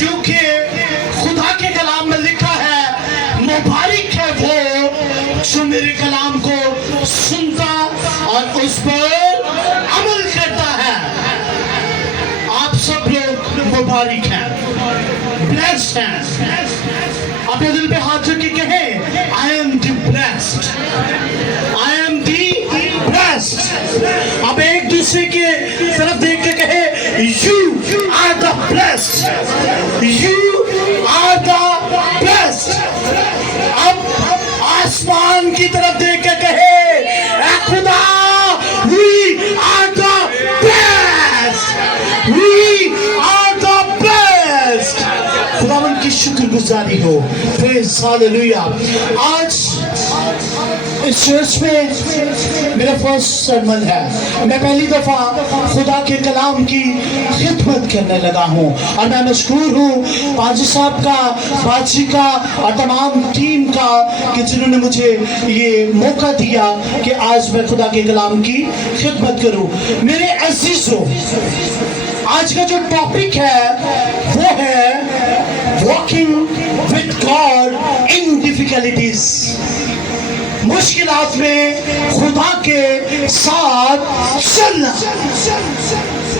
کیونکہ خدا کے کلام میں لکھا ہے مبارک ہے وہ جو میرے کلام کو سنتا اور اس پر عمل کرتا ہے. آپ سب لوگ مبارک ہیں, blessed ہیں. اپنے دل پہ ہاتھ رکھ کے کہیں I am the blessed, I am the blessed. اب ایک دوسرے کے طرف دیکھ کے کہیں You are the blessed, You are the blessed. اب آسمان کی طرف دیکھ کے کہیں اے خدا We are the blessed, We are the blessed. خداوند کی شکر گزاری ہو. Praise Hallelujah. آج اس چرچ میں میرا فرسٹ سرمن ہے. میں پہلی دفعہ خدا کے کلام کی خدمت کرنے لگا ہوں اور میں مشکور ہوں پاجی صاحب کا, باجی کا اور تمام ٹیم کا کہ جنہوں نے مجھے یہ موقع دیا کہ آج میں خدا کے کلام کی خدمت کروں. میرے عزیزوں, آج کا جو ٹاپک ہے وہ ہے walking with God in difficulties. مشکلات میں خدا کے ساتھ چلنا.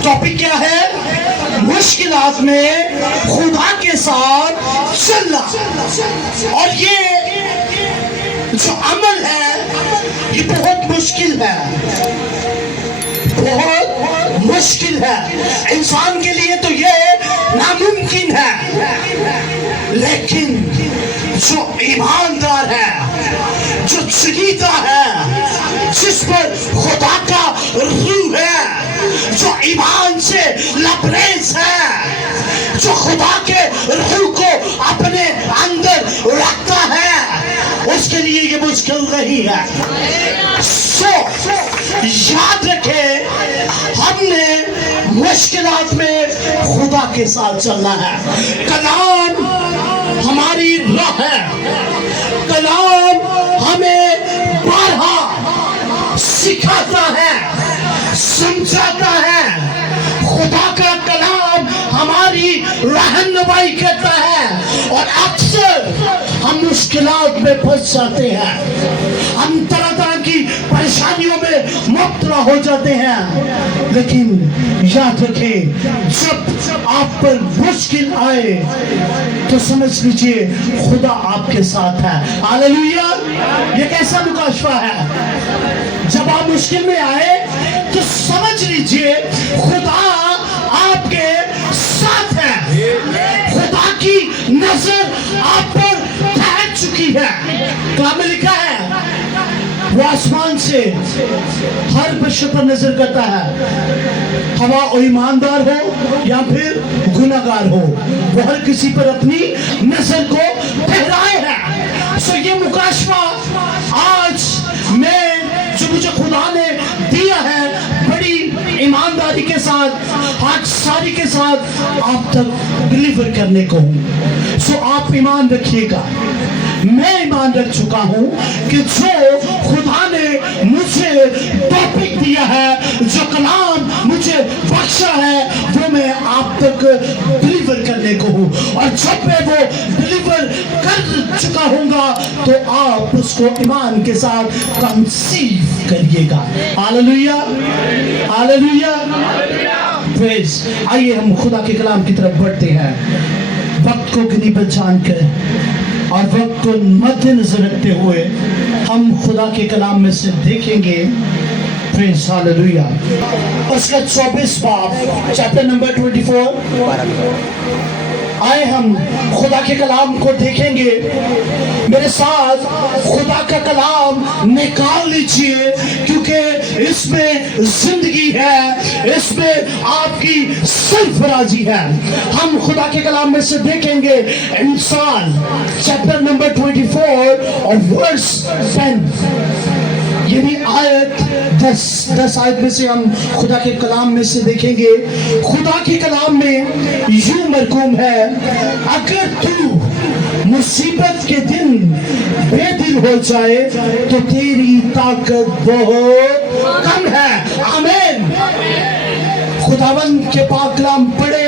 ٹاپک کیا ہے؟ مشکلات میں خدا کے ساتھ چلنا. اور یہ جو عمل ہے یہ بہت مشکل ہے, بہت مشکل ہے. انسان کے لیے تو یہ ناممکن ہے, لیکن جو ایماندار ہے, جو چنیدہ ہے, جس پر خدا کا روح ہے, جو ایمان سے لبریز ہے, جو خدا کے روح کو اپنے اندر رکھتا ہے, اس کے لیے یہ مشکل نہیں ہے. یاد رکھیں, ہم نے مشکلات میں خدا کے ساتھ چلنا ہے. کلام ہماری راہ ہے, کلام ہمیں بارہا سکھاتا ہے, سمجھاتا ہے. خدا کا کلام ہماری رہنمائی کرتا ہے اور اکثر ہم مشکلات میں پھنس جاتے ہیں, ہم طرح طرح کی پریشانیوں میں مبتلا ہو جاتے ہیں. لیکن یاد رکھیں, جب آپ پر مشکل آئے تو سمجھ لیجئے خدا آپ کے ساتھ ہے. ہاللیلویا. یہ کیسا مکاشفہ ہے؟ جب آپ مشکل میں آئے تو سمجھ لیجئے خدا آپ کے ساتھ ہے, خدا کی نظر آپ پر ٹھہر چکی ہے. کلام میں لکھا ہے وہ آسمان سے ہر بشر پر نظر کرتا ہے, خواہ وہ ایماندار ہو یا پھر گناہگار ہو, وہ ہر کسی پر اپنی نظر کو ٹھہرائے ہے. سو یہ مکاشفہ آج میں جو مجھے خدا نے دیا ہے بڑی ایمانداری کے ساتھ, آج ساری کے ساتھ آپ تک ڈیلیور کرنے کو ہوں. سو آپ ایمان رکھیے گا, میں ایمان رکھ چکا ہوں کہ جو خدا نے مجھے ٹاپک دیا ہے, جو کلام مجھے بخشا ہے, وہ میں آپ تک ڈیلیور کرنے کو ہوں. اور جب میں وہ ڈیلیور کر چکا ہوں گا تو آپ اس کو ایمان کے ساتھ کنسیو کریے گا. ہاللیلویا, ہاللیلویا. پریز. آئیے ہم خدا کے کلام کی طرف بڑھتے ہیں, وقت کو غنیمت جان کر اور وقت کو مد نظر رکھتے ہوئے ہم خدا کے کلام میں سے دیکھیں گے. پریز ہاللیلویا. اس کا 24 باب چیپٹر نمبر 24. آئے ہم خدا کے کلام کو دیکھیں گے. میرے ساتھ خدا کا کلام نکال لیجئے, کیونکہ اس میں زندگی ہے, اس میں آپ کی سرفرازی ہے. ہم خدا کے کلام میں سے دیکھیں گے انسان چیپٹر نمبر 24 اور ورس 10, یعنی آیت 10 آیت میں سے ہم خدا کے کلام میں سے دیکھیں گے. خدا کے کلام میں یوں مرقوم ہے, اگر تو مصیبت کے دن بے دل ہو جائے تو تیری طاقت بہت کم ہے. آمین. خداوند کے پاک کلام پڑھے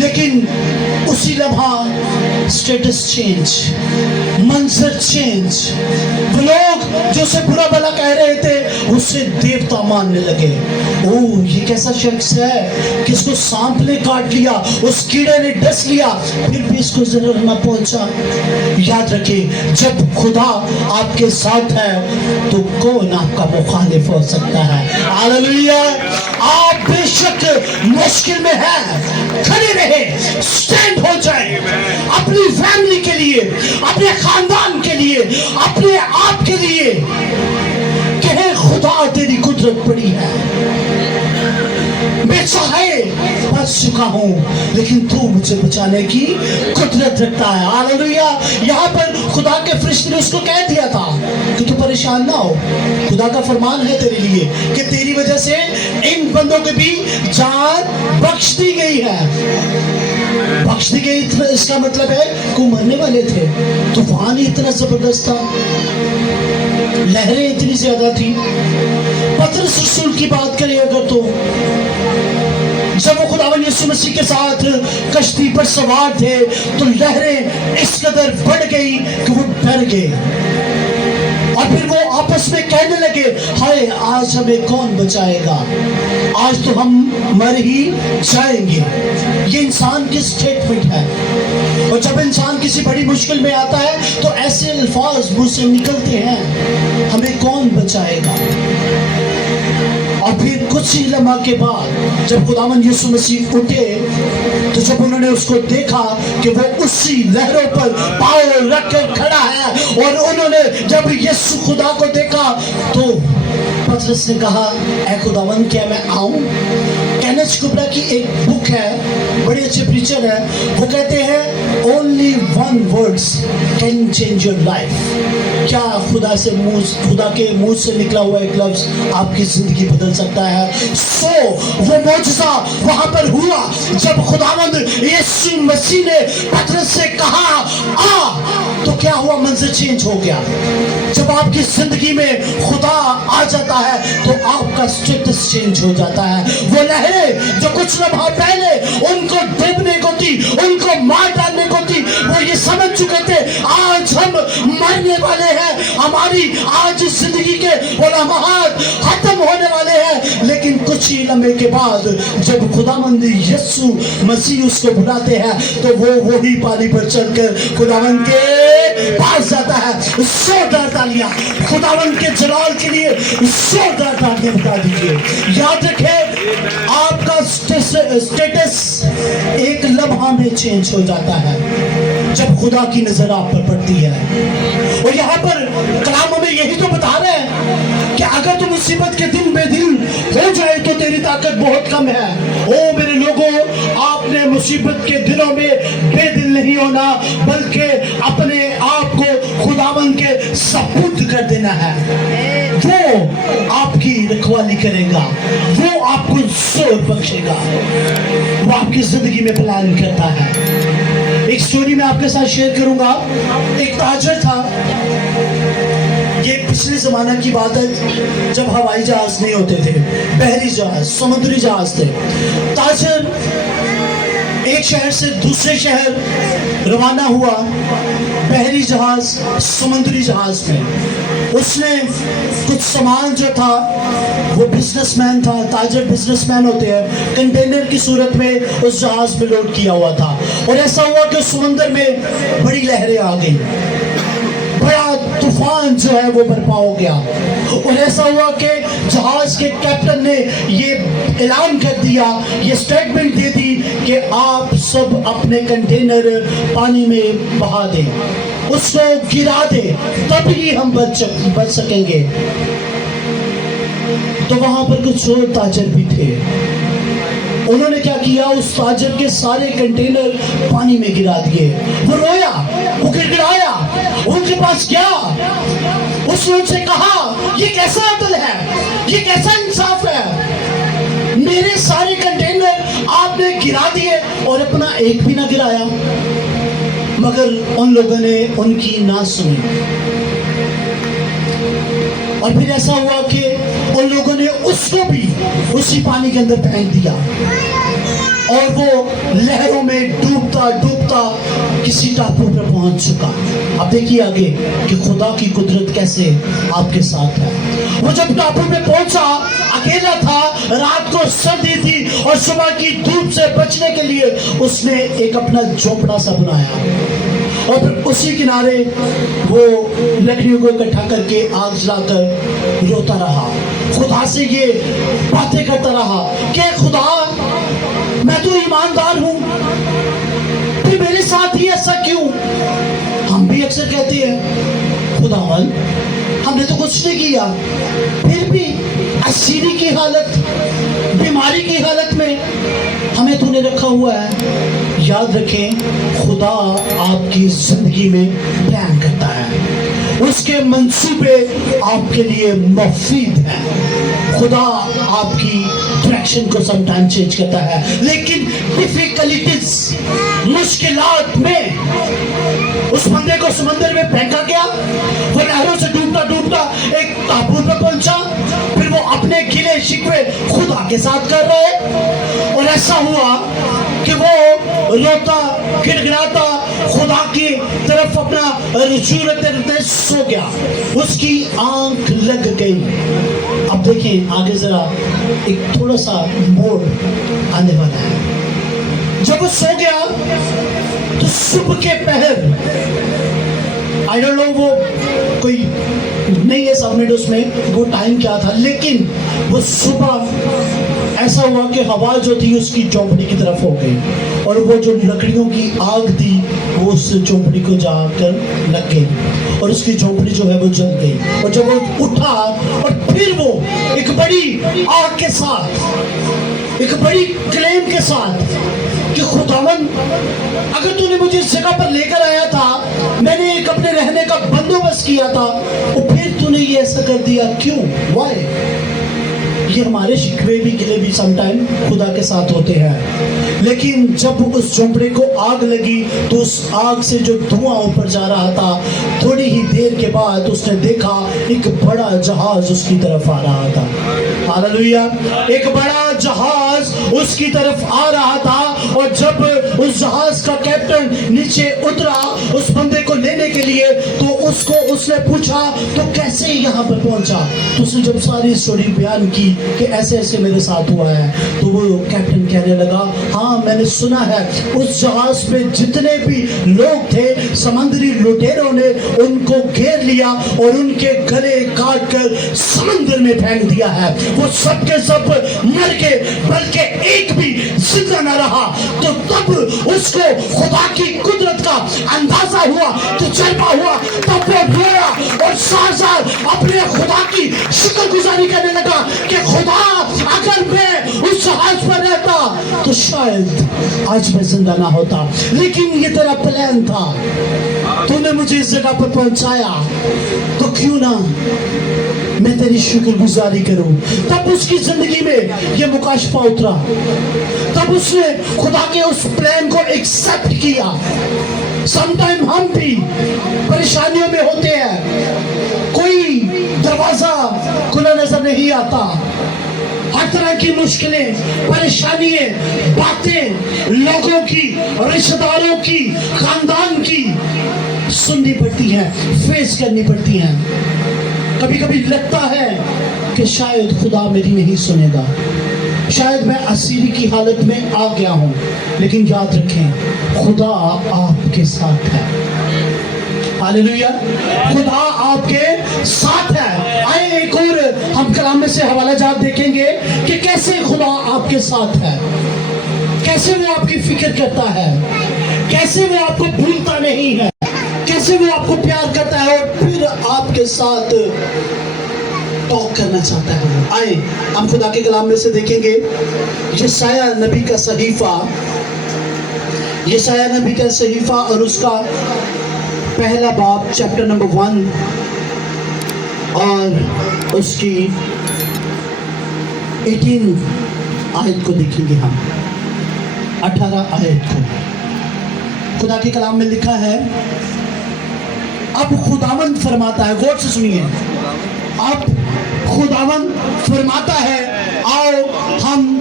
لیکن اسی لمحہ اسٹیٹس چینج، منظر چینج. وہ لوگ جو اسے برا بھلا کہہ رہے تھے اسے دیوتا ماننے لگے. اوہ یہ کیسا شخص ہے کہ اس کو سانپ نے کاٹ لیا، اس کیڑے نے ڈس لیا، پھر بھی اس کو ضرر نہ پہنچا. یاد رکھیں جب خدا آپ کے ساتھ ہے تو کون آپ کا مخالف ہو سکتا ہے؟ ہاللیلویا. آپ بے شک مشکل میں ہیں، کھڑے رہے، سٹینڈ ہو جائیں اپنی فیملی کے لیے، اپنے خاندان کے لیے، اپنے آپ کے لیے. کہیں خدا تیری قدرت بڑی ہے، میں چاہے بچ چکا ہوں لیکن تو مجھے بچانے کی قدرت رکھتا ہے. ہاللیلویا. یہاں پر خدا کے فرشتے نے اس کو کہہ دیا تھا کہ تو پریشان نہ ہو، خدا کا فرمان ہے تیرے لیے کہ تیری وجہ سے ان بندوں کے بھی جان بخش دی گئی ہے. بخش دی گئی اس کا مطلب ہے کہ مرنے والے تھے. طوفان ہی اتنا زبردست تھا، لہریں اتنی زیادہ تھی. پطرس رسول کی بات کریں اگر تو جب وہ خداوند یسوع مسیح کے ساتھ کشتی پر سوار تھے تو لہریں اس قدر بڑھ گئی کہ وہ ڈر گئے، اور پھر وہ آپس میں کہنے لگے ہائے آج ہمیں کون بچائے گا، آج تو ہم مر ہی جائیں گے. یہ انسان کی سٹیٹمنٹ ہے، اور جب انسان کسی بڑی مشکل میں آتا ہے تو ایسے الفاظ منہ سے نکلتے ہیں، ہمیں کون بچائے گا. اور پھر کچھ ہی لمحہ کے بعد جب خداوند یسوع مسیح اٹھے تو جب انہوں نے اس کو دیکھا کہ وہ اسی لہروں پر پاؤں رکھ کر کھڑا ہے، اور انہوں نے جب یسوع خدا کو دیکھا تو پطرس نے کہا اے خداوند کیا میں آؤں. کینچ کبرا کی ایک بک ہے، بڑے اچھے پریچر ہے، وہ کہتے ہیں only one words can change your life. کیا خدا کے منہ سے نکلا ہوا ایک لفظ آپ کی زندگی بدل سکتا ہے. سو وہ معجزہ وہاں پر ہوا جب خداوند یسوع مسیح نے پطرس سے کہا آ، تو کیا ہوا؟ منظر چینج ہو گیا. جب آپ کی زندگی میں خدا آ جاتا ہے تو آپ کا سٹیٹس چینج ہو جاتا ہے. وہ لہریں جو کچھ لمحہ پہلے ان کو ڈوبنے کو تھی، ان کو مار ڈالنے کو تھی، وہ یہ سمجھ چکے تھے آج ہم مرنے والے ہیں، ہماری آج زندگی کے وہ لمحات ختم ہونے والے ہیں. لیکن کچھ ہی لمحے کے بعد جب خداوند یسوع مسیح اس کو بلاتے ہیں تو وہ وہی پانی پر چل کر خداوند کے پاس جاتا ہے. زوردار تالیاں خداوند کے جلال کے لیے، زوردار تالیاں بتا دیجیے. یاد رکھیں آپ کا سٹیٹس ایک لمحہ میں چینج ہو جاتا ہے جب خدا کی نظر آپ پر پڑتی ہے. اور یہاں پر کلام ہمیں یہی تو بتا رہے ہیں کہ اگر تم مصیبت کے دن بے دل ہو جائے تو تیری طاقت بہت کم ہے. او میرے لوگوں، آپ نے مصیبت کے دنوں میں بے دل نہیں ہونا بلکہ اپنے آپ کو خداوند کے سپرد کر دینا ہے. وہ آپ کی رکھوالی کرے گا، وہ آپ کو زور بخشے گا، وہ آپ کی زندگی میں پلان کرتا ہے. ایک سٹوری میں آپ کے ساتھ شیئر کروں گا. ایک تاجر تھا، یہ پچھلے زمانہ کی بات ہے جب ہوائی جہاز نہیں ہوتے تھے، بحری جہاز، سمندری جہاز تھے. تاجر ایک شہر سے دوسرے شہر روانہ ہوا بحری جہاز، سمندری جہاز میں. اس نے کچھ سامان جو تھا، وہ بزنس مین تھا، تاجر بزنس مین ہوتے ہیں، کنٹینر کی صورت میں اس جہاز میں لوڈ کیا ہوا تھا. اور ایسا ہوا کہ سمندر میں بڑی لہریں آ گئی، بڑا طوفان جو ہے وہ برپا ہو گیا. اور ایسا ہوا کہ جہاز کے کیپٹن نے یہ اعلان کر دیا، یہ سٹیٹمنٹ دے دی کہ آپ سب اپنے کنٹینر پانی میں بہا دیں، اس کو گرا دیں، تب ہی ہم بچ سکیں گے. تو وہاں پر کچھ اور تاجر بھی تھے. انہوں نے کیا کیا؟ اس تاجر کے سارے کنٹینر پانی میں گرا دیے. وہ رویا، وہ گڑگڑایا، ان کے پاس گیا، اس نے ان سے کہا یہ کیسا عدل ہے، یہ کیسا انصاف ہے، میرے سارے کنٹینر آپ نے گرا دیے اور اپنا ایک بھی نہ گرایا. مگر ان لوگوں نے ان کی نہ سنی. اور پھر ایسا ہوا کہ ان لوگوں نے اس کو بھی اسی پانی کے اندر پھینک دیا. اور وہ لہروں میں ڈوبتا ڈوبتا کسی ٹاپو پر پہنچ چکا. اب دیکھیے آگے کہ خدا کی قدرت کیسے آپ کے ساتھ ہے. وہ جب ٹاپو پہ پہنچا اکیلا تھا, رات کو سردی تھی اور صبح کی دھوپ سے بچنے کے لیے اس نے ایک اپنا جھونپڑا سا بنایا اور پھر اسی کنارے وہ لکڑیوں کو اکٹھا کر کے آگ جلا کر روتا رہا. خدا سے یہ باتیں کرتا رہا کہ خدا میں تو ایماندار ہوں, پھر میرے ساتھ ہی ایسا کیوں. ہم بھی اکثر کہتے ہیں خداوند ہم نے تو کچھ نہیں کیا, پھر بھی اسیری کی حالت, بیماری کی حالت میں ہمیں تو نے رکھا ہوا ہے. یاد رکھیں خدا آپ کی زندگی میں پلان کرتا ہے, اس کے منصوبے آپ کے لیے مفید ہیں. خدا آپ کی ڈائریکشن کو سم ٹائم چینج کرتا ہے, لیکن ڈیفیکلٹیز مشکلات میں اس بندے کو سمندر میں پھینکا گیا, وہ لہروں سے ڈوبتا ڈوبتا ایک ٹاپو پہ پہنچا, پھر وہ اپنے گلے شکوے خدا کے ساتھ کر رہے اور ایسا ہوا کہ وہ روتا گڑگڑاتا خدا کی طرف اپنا رجوع رکھتے سو گیا, اس کی آنکھ لگ گئی. اب دیکھیں آگے ذرا ایک تھوڑا سا موڑ آنے والا ہے. جب وہ سو گیا تو صبح کے پہر, آئی ڈونٹ نو وہ کوئی نہیں ہے سبمٹ اس میں وہ ٹائم کیا تھا, لیکن وہ صبح ایسا ہوا کہ ہوا جو تھی اس کی چوپڑی کی طرف ہو گئی اور وہ جو لکڑیوں کی آگ تھی وہ اس چوپڑی کو جا کر لگ گئی اور اس کی چوپڑی جو ہے وہ جل گئی. اور جب وہ اٹھا اور پھر وہ ایک بڑی آگ کے ساتھ, ایک بڑی کلیم کے ساتھ کہ خداوند اگر تو نے مجھے اس جگہ پر لے کر آیا تھا, میں نے ایک اپنے رہنے کا بندوبست کیا تھا, اور پھر تو نے یہ ایسا کر دیا کیوں, وائی. یہ ہمارے شکوے بھی گلے بھی سم ٹائم خدا کے ساتھ ہوتے ہیں, لیکن جب اس جھونپڑے کو آگ لگی تو اس آگ سے جو دھواں اوپر جا رہا تھا, تھوڑی ہی دیر کے بعد اس نے دیکھا ایک بڑا جہاز اس کی طرف آ رہا تھا. ہاللویا, ایک بڑا جہاز اس کی طرف آ رہا تھا, اور جب اس جہاز کا کیپٹن نیچے اترا اس بندے کو لینے کے لیے تو اس نے پوچھا تو کیسے یہاں پر پہنچا. تو اس نے جب ساری سٹوری بیان کی کہ ایسے ایسے میرے ساتھ ہوا ہے, تو وہ کیپٹن کہنے لگا ہاں میں نے سنا ہے اس جہاز پہ جتنے بھی لوگ تھے سمندری لٹیروں نے ان کو گھیر لیا اور ان کے گلے کاٹ کر سمندر میں پھینک دیا ہے, وہ سب کے سب مر گئے بلکہ ایک بھی زندہ نہ رہا. تو تب اس کو خدا کی قدرت کا اندازہ ہوا, تجربہ ہوا, تب وہ رویا اور سار سار اپنے خدا کی شکر گزاری کرنے لگا کہ خدا اگر میں اس جہاز پر رہتا تو شاید آج میں زندہ نہ ہوتا, لیکن یہ تیرا پلان تھا, تو نے مجھے اس جگہ پر پہنچایا, تو کیوں نہ میں تیری شکر گزاری کروں. تب اس کی زندگی میں یہ مکاشفہ اترا, تب اس نے خدا کے اس پلان کو ایکسپٹ کیا. سم ٹائم ہم بھی پریشانیوں میں ہوتے ہیں, کوئی دروازہ کھلا نظر نہیں آتا, ہر طرح کی مشکلیں, پریشانیاں, باتیں لوگوں کی, رشتہ داروں کی, خاندان کی سننی پڑتی ہیں, فیس کرنی پڑتی ہیں. کبھی کبھی لگتا ہے کہ شاید خدا میری نہیں سنے گا, شاید میں اسیری کی حالت میں آ گیا ہوں, لیکن یاد رکھیں خدا آپ کے ساتھ ہے. ہاللویا, خدا آپ کے ساتھ ہے. آئے ایک اور ہم کلام میں سے حوالہ جات دیکھیں گے کہ کیسے خدا آپ کے ساتھ ہے, کیسے وہ آپ کی فکر کرتا ہے, کیسے وہ آپ کو بھولتا نہیں ہے, کیسے وہ آپ کو پیار کرتا ہے اور پھر آپ کے ساتھ ٹاک کرنا چاہتا ہے. آئے ہم خدا کے کلام میں سے دیکھیں گے یسایہ نبی کا صحیفہ, یسایہ نبی کا صحیفہ اور اس کا پہلا باب چیپٹر نمبر 1 اور اس کی 18 آیت کو دیکھیں گے ہم, 18 آیت کو. خدا کے کلام میں لکھا ہے, اب خداوند فرماتا ہے, غور سے سنیے, اب خداوند فرماتا ہے آؤ ہم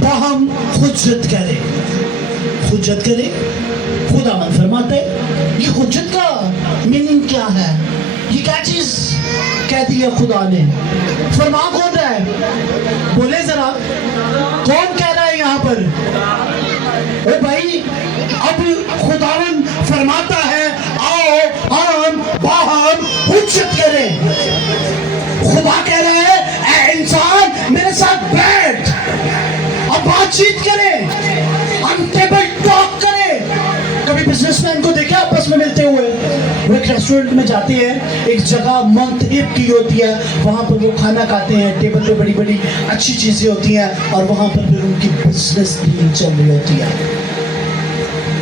باہم حجت کرے. حجت کرے. خدا من فرماتے یہ حجت کا میننگ کیا ہے؟ یہ کیا چیز کہہ دی ہے خدا نے؟ فرما کون رہا ہے؟ بولے ذرا کون کہہ رہا ہے یہاں پر؟ اے بھائی اب خداون فرماتا ہے آؤ ہم باہم حجت کریں. خدا کہہ رہا ہے اے انسان میرے ساتھ بیٹھ اور بات چیت کریں, ہم ٹیبل ٹاک کریں. کبھی بزنس مین کو دیکھا آپس میں ملتے ہوئے؟ وہ ایک ریسٹورنٹ میں جاتے ہیں, ایک جگہ منتخب کی ہوتی ہے, وہاں پر وہ کھانا کھاتے ہیں, ٹیبل پہ بڑی بڑی اچھی چیزیں ہوتی ہیں اور وہاں پر پھر ان کی بزنس ڈیل چل رہی ہوتی ہے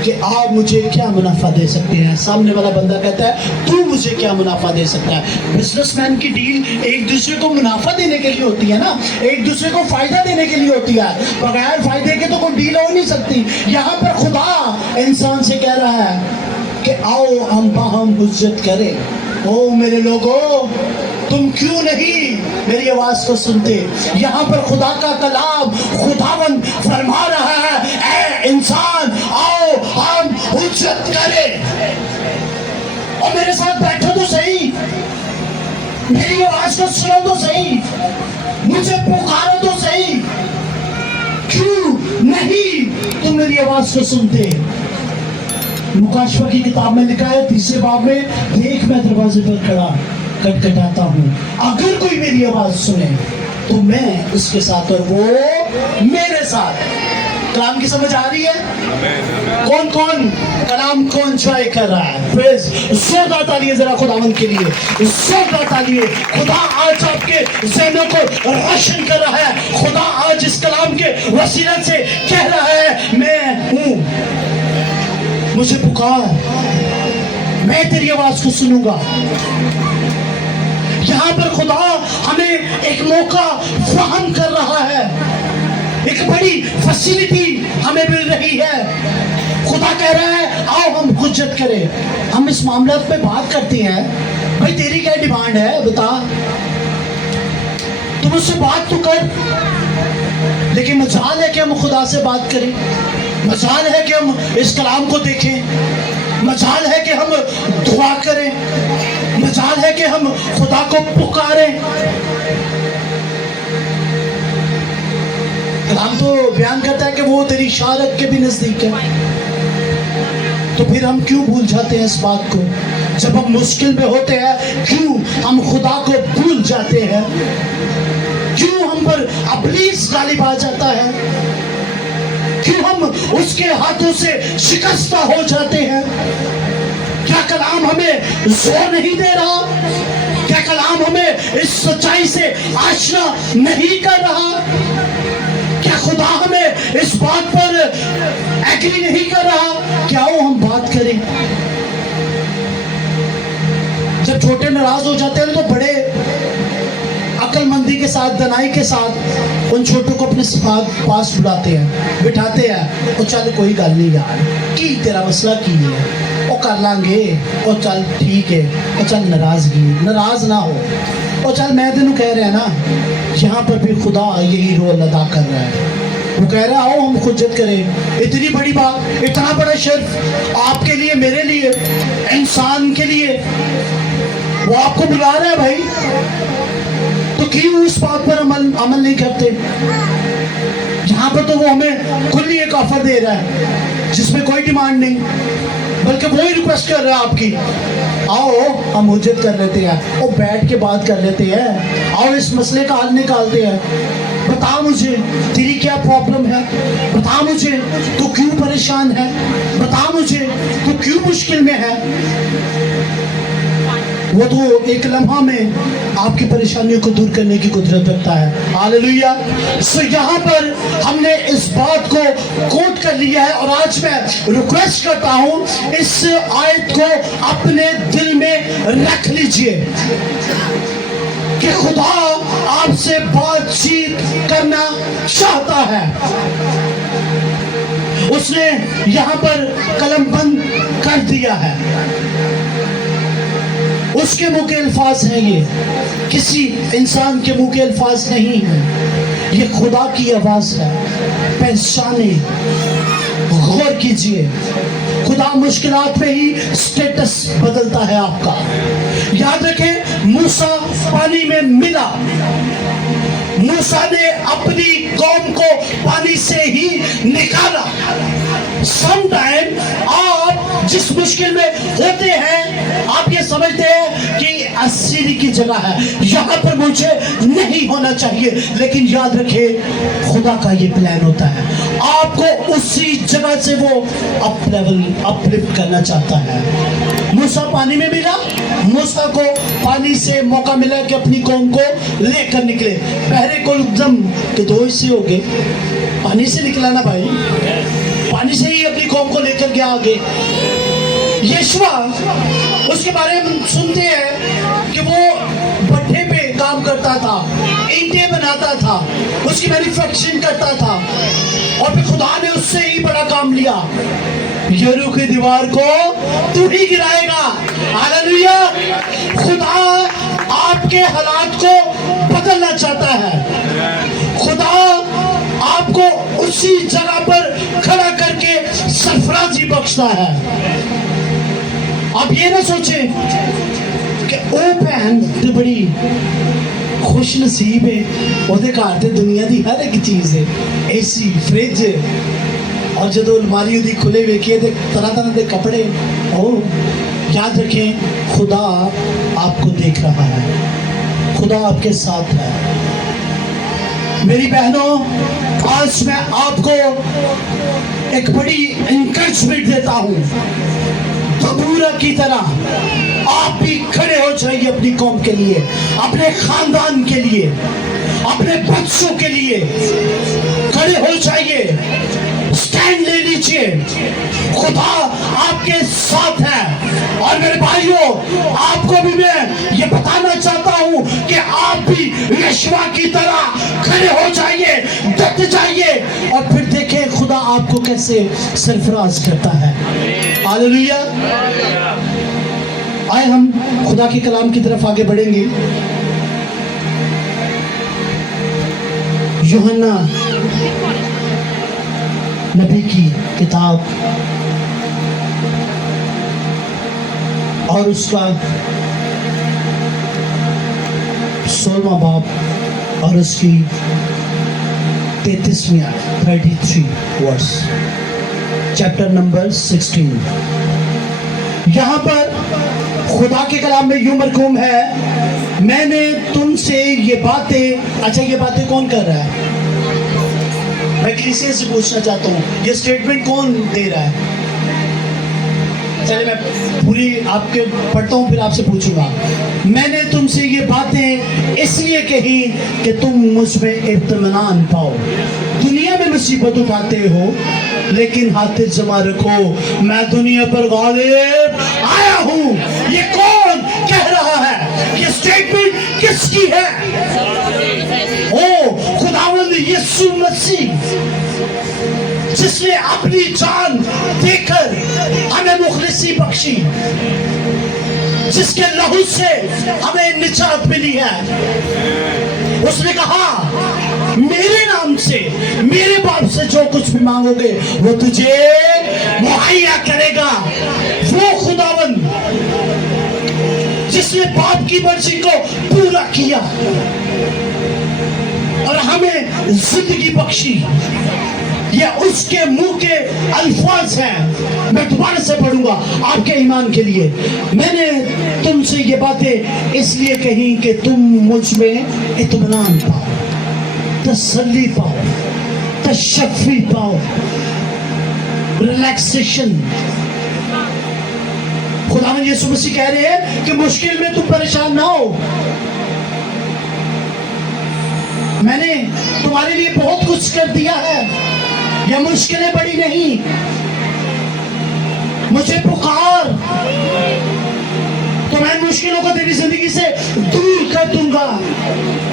کہ آپ مجھے کیا منافع دے سکتے ہیں. سامنے والا بندہ کہتا ہے تو مجھے کیا منافع دے سکتا ہے. بزنس مین کی ڈیل ایک دوسرے کو منافع دینے کے لیے ہوتی ہے نا, ایک دوسرے کو فائدہ دینے کے لیے ہوتی ہے. بغیر فائدے کے تو کوئی ڈیل ہو نہیں سکتی. یہاں پر خدا انسان سے کہہ رہا ہے کہ آؤ ہم باہم حجت کریں. او میرے لوگوں تم کیوں نہیں میری آواز کو سنتے؟ یہاں پر خدا کا کلام خداوند فرما رہا ہے اے انسان آؤ ہم حجت کریں اور میرے ساتھ بیٹھو تو صحیح, میری آواز کو سنو تو صحیح, مجھے پکارو تو صحیح. کیوں نہیں تم میری آواز کو سنتے؟ مکاشفہ کی کتاب میں لکھا ہے 3 باب میں, دیکھ میں دروازے پر کھڑا کٹکھٹاتا ہوں, اگر کوئی میری آواز سنے تو میں اس کے ساتھ اور وہ میرے ساتھ. کلام کی سمجھ آ رہی ہے؟ کون کون کلام کو انجوائے کر رہا ہے؟ پریز زوردار تالیاں ذرا خداوند کے لیے, زوردار تالیاں. خدا آج آپ کے ذہنوں کو روشن کر رہا ہے. خدا آج اس کلام کے وسیلہ سے کہہ رہا ہے میں ہوں, مجھے پکار, میں تیری آواز کو سنوں گا. یہاں پر خدا ہمیں ایک موقع فراہم کر رہا ہے, ایک بڑی فیسلٹی ہمیں مل رہی ہے. خدا کہہ رہا ہے آؤ ہم حجت کریں. ہم اس معاملات پہ بات کرتے ہیں, بھائی تیری کیا ڈیمانڈ ہے بتا, تم اس سے بات تو کر. لیکن مجال ہے کہ ہم خدا سے بات کریں, مجال ہے کہ ہم اس کلام کو دیکھیں, مجال ہے کہ ہم دعا کریں, مجال ہے کہ ہم خدا کو پکاریں. کلام تو بیان کرتا ہے کہ وہ تیری شارت کے بھی نزدیک ہے. تو پھر ہم کیوں بھول جاتے ہیں اس بات کو؟ جب ہم مشکل میں ہوتے ہیں کیوں ہم خدا کو بھول جاتے ہیں؟ کیوں ہم پر ابلیس غالب آ جاتا ہے؟ کیوں ہم اس کے ہاتھوں سے شکستہ ہو جاتے ہیں؟ کیا کلام ہمیں زور نہیں دے رہا؟ کیا کلام ہمیں اس سچائی سے آشنا نہیں کر رہا؟ کیا خدا ہمیں اس بات پر ایگری نہیں کر رہا کہ آؤ ہم بات کریں؟ جب چھوٹے ناراض ہو جاتے ہیں تو بڑے عقل مندی کے ساتھ, دنائی کے ساتھ ان چھوٹوں کو اپنے پاس بلاتے ہیں, بٹھاتے ہیں, اور چل کوئی گل نہیں یار, کی تیرا مسئلہ کی ہے, وہ کر لیں گے, اور چل ٹھیک ہے, اور چل ناراض نہ ہو, اور چل میں تینوں کہہ رہا ہے نا. یہاں پر بھی خدا یہی رول ادا کر رہا ہے. وہ کہہ رہا ہے آؤ ہم حجت کریں. اتنی بڑی بات, اتنا بڑا شرف آپ کے لیے, میرے لیے, انسان کے لیے وہ آپ کو بلا رہا ہے بھائی. تو کیوں اس بات پر عمل نہیں کرتے؟ یہاں پر تو وہ ہمیں کھلی ایک آفر دے رہا ہے جس میں کوئی ڈیمانڈ نہیں, بلکہ وہی ریکویسٹ کر رہا ہے آپ کی, آؤ ہم حجت کر لیتے ہیں, اور بیٹھ کے بات کر لیتے ہیں, آؤ اس مسئلے کا حل نکالتے ہیں. بتا مجھے تیری کیا پرابلم ہے, بتا مجھے تو کیوں پریشان ہے, بتا مجھے تو کیوں مشکل میں ہے. وہ تو ایک لمحہ میں آپ کی پریشانیوں کو دور کرنے کی قدرت رکھتا ہے. ہاللیلویہ. سو یہاں پر ہم نے اس بات کو کوٹ کر لیا ہے, اور آج میں ریکویسٹ کرتا ہوں اس آیت کو اپنے دل میں رکھ لیجئے کہ خدا آپ سے بات چیت کرنا چاہتا ہے. اس نے یہاں پر قلم بند کر دیا ہے. اس کے منہ کے الفاظ ہیں، یہ کسی انسان کے منہ کے الفاظ نہیں ہیں، یہ خدا کی آواز ہے۔ پہچانے، غور کیجئے، خدا مشکلات میں ہی سٹیٹس بدلتا ہے آپ کا۔ یاد رکھیں، موسیٰ پانی میں ملا، موسیٰ نے اپنی قوم کو پانی سے ہی نکالا۔ سم ٹائم آپ جس مشکل میں ہوتے ہیں، آپ یہ سمجھتے ہیں کہ اسیری کی جگہ ہے، یہاں پر مجھے نہیں ہونا چاہیے، لیکن یاد رکھیں خدا کا یہ پلان ہوتا ہے، آپ کو اسی جگہ سے وہ اپ لیول اپ لفٹ کرنا چاہتا ہے۔ موسیٰ پانی میں ملا، موسیٰ کو پانی سے موقع ملا کہ اپنی قوم کو لے کر نکلے۔ بحر کو دم کے دو حصے ہو گئے، پانی سے نکلا نا بھائی، پانی سے ہی اپنی قوم کو لے کر گیا آگے۔ یشوع، اس کے بارے میں سنتے ہیں کہ وہ بھٹے پہ کام کرتا تھا، اینٹیں بناتا تھا، اس کی مینوفیکچرنگ کرتا تھا، اور پھر خدا نے اس سے ہی بڑا کام لیا، یریکو کی دیوار کو تو ہی گرائے گا۔ ہاللیلویا! خدا آپ کے حالات کو بدلنا چاہتا ہے، خدا آپ کو اسی جگہ پر کھڑا کر کے سرفرازی بخشتا ہے۔ آپ یہ نہ سوچیں کہ او بہن تے بڑی خوش نصیب ہے، وہ دے گھر تے دنیا دی ہر ایک چیز ہے، اے سی، فریج، اور جدو الماری دی کھلے ویکھیے تے طرح طرح دے کپڑے۔ یاد رکھیں خدا آپ کو دیکھ رہا ہے، خدا آپ کے ساتھ ہے۔ میری بہنوں، آج میں آپ کو ایک بڑی انکریجمنٹ دیتا ہوں، دبورہ کی طرح آپ بھی کھڑے ہو جائیے اپنی قوم کے لیے، اپنے خاندان کے لیے، اپنے بچوں کے لیے کھڑے ہو جائیے، سٹینڈ لے لیجئے، خدا آپ کے ساتھ ہے۔ اور میرے بھائیوں، آپ کو بھی میں یہ بتانا چاہتا ہوں کہ آپ بھی یشوع کی طرح کھڑے ہو جائیے، ڈٹ جائیے، اور پھر دیکھیں خدا آپ کو کیسے سرفراز کرتا ہے۔ ہاللیلویا! آئے ہم خدا کے کلام کی طرف آگے بڑھیں گے۔ یوحنا نبی کی کتاب اور اس کا 16واں باب اور اس کی 33 ورس، چیپٹر نمبر 16۔ یہاں پر خدا کے کلام میں یوں مرقوم ہے، میں نے تم سے یہ باتیں، اچھا یہ باتیں کون کر رہا ہے؟ میں کلیسیا سے پوچھنا چاہتا ہوں، یہ سٹیٹمنٹ کون دے رہا ہے؟ چلے میں پوری آپ کے پڑھتا ہوں، پھر آپ سے پوچھوں گا۔ میں نے تم سے یہ باتیں اس لیے کہی کہ تم مجھ میں اطمینان پاؤ۔ دنیا میں مصیبت اٹھاتے ہو، لیکن ہاتھ جمع رکھو، میں دنیا پر غالب آیا ہوں۔ یہ کون کہہ رہا ہے؟ یہ سٹیٹمنٹ کس کی ہے؟ او خداوند یسوع مسیح، جس نے اپنی جان دے کر ہمیں مخلصی بخشی، جس کے لہو سے ہمیں نجات ملی ہے۔ اس نے کہا میرے نام سے، میرے باپ سے جو کچھ بھی مانگو گے وہ تجھے مہیا کرے گا۔ وہ خداوند جس نے باپ کی مرضی کو پورا کیا اور ہمیں زندگی بخشی، یہ اس کے منہ کے الفاظ ہیں۔ میں دوبارہ سے پڑھوں گا آپ کے ایمان کے لیے۔ میں نے تم سے یہ باتیں اس لیے کہیں کہ تم مجھ میں اطمینان پاؤ، تسلی پاؤ، تشفی پاؤ، ریلیکسیشن۔ خداوند یسوع مسیح کہہ رہے ہیں کہ مشکل میں تم پریشان نہ ہو، میں نے تمہارے لیے بہت کچھ کر دیا ہے، یہ مشکلیں بڑی نہیں، مجھے پکار تو میں مشکلوں کو تیری زندگی سے دور کر دوں گا۔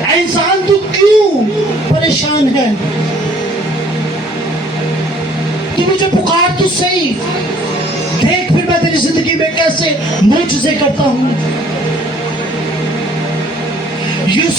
اے انسان، تو کیوں پریشان ہے؟ تو مجھے پکار تو صحیح، دیکھ پھر میں تیری زندگی میں کیسے معجزے کرتا ہوں۔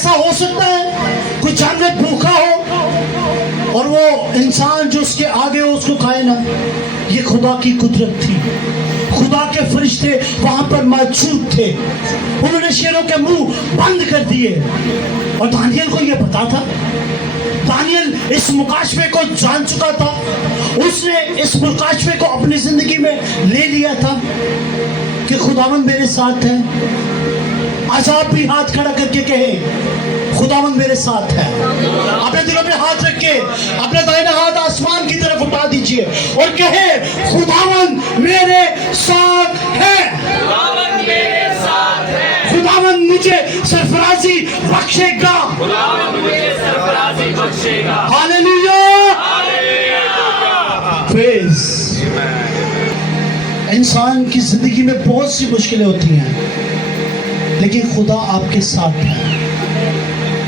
ایسا ہو سکتا ہے کوئی جانور بھوکا ہو اور وہ انسان جو اس کے آگے ہو اس کو کھائے نہ؟ یہ خدا کی قدرت تھی. خدا کے فرشتے وہاں پر موجود تھے. انہوں نے شیروں کے منہ بند کر دیے. اور دانیل کو یہ پتا تھا. دانیل اس مکاشفے کو جان چکا تھا. اس نے اس مکاشفے کو اپنی زندگی میں لے لیا تھا کہ خداوند میرے ساتھ ہے. آج آپ بھی ہاتھ کھڑا کر کے کہیں خداوند میرے ساتھ ہے. اپنے دلوں میں ہاتھ رکھ کے اپنا دائنا ہاتھ آسمان کی طرف اٹھا دیجئے اور کہیں خداوند میرے ساتھ ہے. خداوند مجھے سرفرازی بخشے گا. ہاللیلویا. پریز. انسان کی زندگی میں بہت سی مشکلیں ہوتی ہیں لیکن خدا آپ کے ساتھ ہے.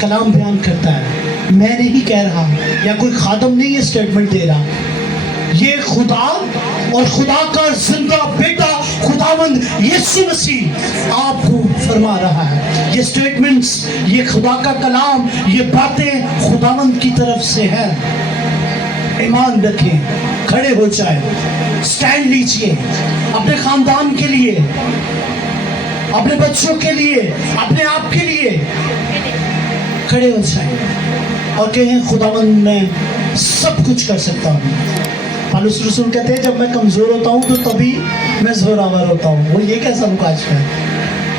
کلام بیان کرتا ہے, میں نہیں کہہ رہا یا کوئی خادم نہیں یہ سٹیٹمنٹ دے رہا, یہ خدا اور خدا کا زندہ بیٹا خداوند یسوع مسیح آپ کو فرما رہا ہے. یہ سٹیٹمنٹس, یہ خدا کا کلام, یہ باتیں خداوند کی طرف سے ہیں. ایمان رکھیں, کھڑے ہو جائیں, سٹینڈ لیجئے اپنے خاندان کے لیے, اپنے بچوں کے لیے, اپنے آپ کے لیے. کھڑے ہو جائیں اور کہیں خداوند میں سب کچھ کر سکتا ہوں. پالوس رسول کہتے ہیں جب میں کمزور ہوتا ہوں تو تبھی میں زوراور ہوتا ہوں. وہ یہ کیسا مکاشفہ ہے؟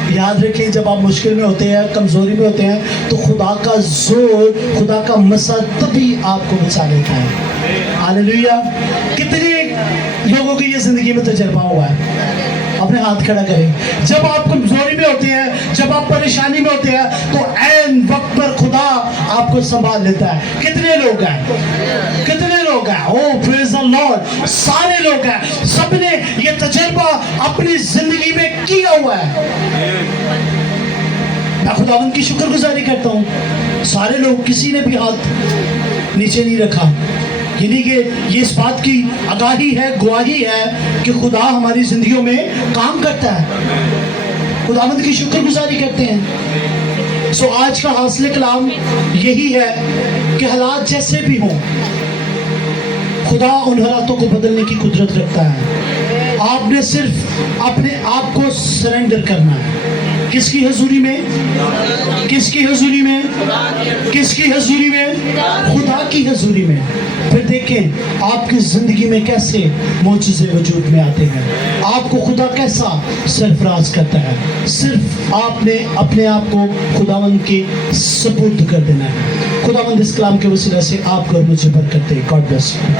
یاد رکھیں جب آپ مشکل میں ہوتے ہیں, کمزوری میں ہوتے ہیں, تو خدا کا زور, خدا کا مسا تبھی آپ کو بچا لیتا ہے. ہاللیلویا. کتنے لوگوں کی یہ زندگی میں تجربہ ہوا ہے؟ اپنے ہاتھ کھڑا کریں. جب آپ کمزوری میں ہوتے ہیں, جب آپ پریشانی میں ہوتے ہیں, تو عین وقت پر خدا آپ کو سنبھال لیتا ہے. کتنے لوگ ہیں؟ کتنے لوگ ہیں؟ او پریز دی لارڈ. سارے لوگ ہیں. سب نے یہ تجربہ اپنی زندگی میں کیا ہوا ہے. میں خداوند کی شکر گزاری کرتا ہوں, سارے لوگ, کسی نے بھی ہاتھ نیچے نہیں رکھا. یعنی کہ یہ اس بات کی آگاہی ہے, گواہی ہے کہ خدا ہماری زندگیوں میں کام کرتا ہے. خداوند کی شکر گزاری کرتے ہیں. سو آج کا حاصل کلام یہی ہے کہ حالات جیسے بھی ہوں, خدا ان حالاتوں کو بدلنے کی قدرت رکھتا ہے. آپ نے صرف اپنے آپ کو سرنڈر کرنا ہے. کس کی حضوری میں؟ کس کی حضوری میں؟ کس کی حضوری میں؟ خدا کی حضوری میں. پھر دیکھیں آپ کی زندگی میں کیسے معجزے وجود میں آتے ہیں, آپ کو خدا کیسا سرفراز کرتا ہے. صرف آپ نے اپنے آپ کو خداوند کے سپرد کر دینا ہے. خداوند اس کلام کے وسیلہ سے آپ کو اور مجھے برکت دے. God bless you.